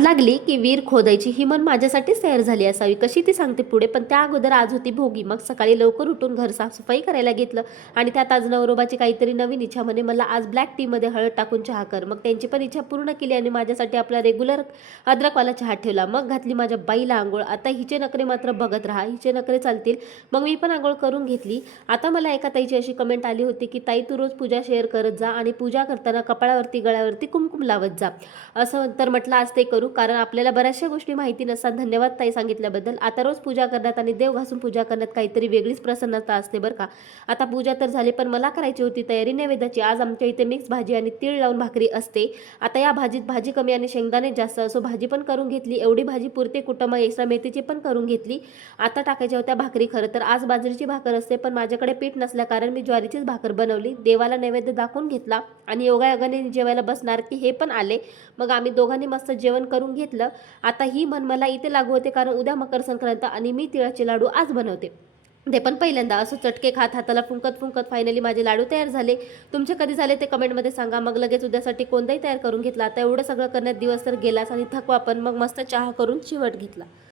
लागली की विहीर खोदायची ही मन माझ्यासाठीच तयार झाली असावी, कशी ती सांगते पुढे. पण त्या अगोदर आज होती भोगी. मग सकाळी लवकर उठून घर साफसफाई करायला घेतलं आणि त्यात आज नवरोबाची काहीतरी नवीन इच्छा, म्हणे मला आज ब्लॅक टी मध्ये हळद टाकून चहा कर. मग त्यांची पण इच्छा पूर्ण केली आणि माझ्यासाठी आपला रेग्युलर अद्रकवाला चहा ठेवला. मग घातली माझ्या बाईला आंघोळ. आता हिचे नखरे मात्र बघत राहा, हिचे नखरे चालतील. मग मी पण आंघोळ करून घेतली. आता मला एका ताईची अशी कमेंट आली होती की ताई तू रोज पूजा शेअर करत जा आणि पूजा करताना कपाळावरती गळ्यावरती कुमकुम लावत जा. असं तर म्हटलं आज ते करू, कारण आपल्याला बऱ्याचशा गोष्टी माहिती नसतात. धन्यवाद ताई सांगितल्याबद्दल. आता रोज पूजा करण्यात आणि देव घासून पूजा करण्यात काहीतरी वेगळीच प्रसन्नता असते बरं का. आता पूजा तर झाली, पण मला करायची होती तयारी नैवेद्याची. आज आमच्या इथे मिक्स भाजी आणि तीळ लावून भाकरी असते. आता या भाजीत भाजी कमी आणि शेंगदाणे जास्त, असो भाजी पण करून घेतली. एवढी भाजी पुरते कुठं, मग एक्स्ट्रा मेथीची पण करून घेतली. आता टाकायच्या होत्या भाकरी. खरं तर आज बाजरीची भाकर असते, पण माझ्याकडे पीठ नसल्या कारण मी ज्वारीचीच भाकर बनवली. देवाला नैवेद्य दाखवून घेतला आणि योगायोगाने जेवायला बसणार की हे पण आले. मग आम्ही दोघांनी मस्त जेवण करून घेतलं. आता ही म्हण मला इथे लागू होते, कारण उद्या मकर संक्रांत आणि मी तिळाचे लाडू आज बनवते, ते पण पहिल्यांदा. असं चटके खात हाताला फुंकत फुंकत फायनली माझे लाडू तयार झाले. तुमचे कधी झाले ते कमेंटमध्ये सांगा. मग लगेच उद्यासाठी कोणताही तयार करून घेतला. आता एवढं सगळं करण्यात दिवस तर गेलाच आणि थकवा पण. मग मस्त चहा करून चिवट घेतला.